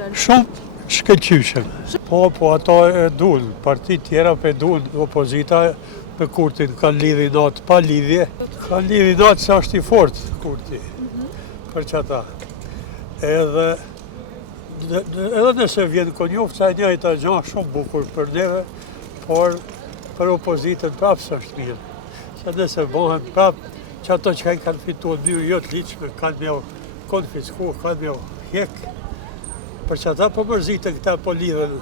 kryeministër? Shumë shkëlqyshëm. Po ato e dun, partit tjera pe dun, opozita me Kurtin kanë lidhi natë pa lidhje. Kanë lidhi natë se është i fort Kurti, për që ata. Edhe nëse vjen konjuft, sa e njëjta gjë shumë bukur për neve, por për opozitën prapë së është mirë. Se nëse bëhen prapë, që ato që kanë fituar mirë jo të liqme, kanë me o konfisku, kanë me o hjek, për që ata po mërzitën këta po lidhen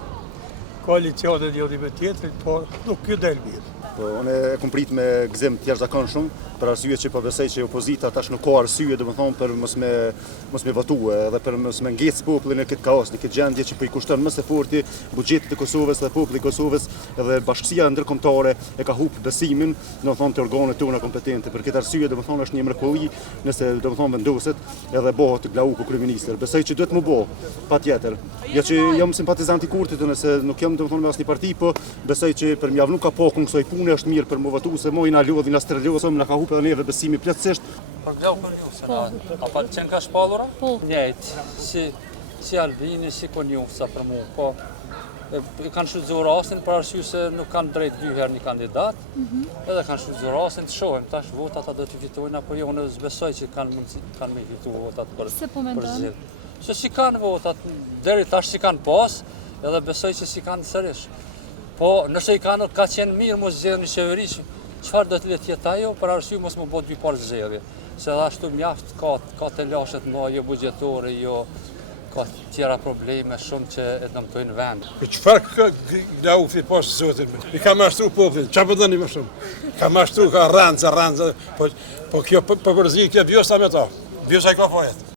koalicionin njëri me tjetrin, po nuk ju del mirë. Unë e kom prit me gëzim të jashtëzakonshëm, për arsye që po besoj që opozita tash nuk ka arsye, domethënë për mos me votuar edhe për mos me ngecë popullin në këtë kaos, në këtë gjendje që po i kushton më së forti buxhetit të Kosovës dhe popullit të Kosovës, edhe bashkësia ndërkombëtare e ka humbur besimin, domethënë të organet tona kompetente. Për këtë arsye domethënë është një mrekulli nëse domethënë vendoset edhe bëhet Glauku kryeministër. Besoj që duhet më bëj, patjetër. Jo që jam simpatizant i Kurtit, nëse nuk jam domethënë me asnjë parti, po besoj që për mjav nuk ka pakun kësaj pune është mirë për më votu se moj na lodhin na strelosëm na ka humbur edhe neve besimi plotësisht. Për Glaukun ju se a pa qenë ka shpallura? Njëjtë, si Albini, si Konjufsa për mua, po e kanë shfrytzuar rastin për arsye se nuk kanë drejt dy herë një kandidat, edhe kanë shfrytzuar rastin të shohim tash votat a do të fitojnë apo jo, unë besoj që kanë me fitu votat për zgjedhje. Se si kanë votat, deri tash si kanë pas, edhe besoj që si kanë sërish. Po, nëse i kanë ka qenë mirë mos zgjedhën një qeveri, çfarë do të letë jetë ajo, për arsye mos më bë dy parë zgjedhje. Se edhe ashtu mjaft ka të lashet më jo buxhetore, jo ka tjera probleme shumë që e dëmtojnë vend. Çfarë Glauku pas zotin? I ka mashtru popullin, çfarë po dëni më shumë? Ka mashtru ka rranca, po kjo përbërzi kjo vjosa me ta. Vjosa i ka fajet.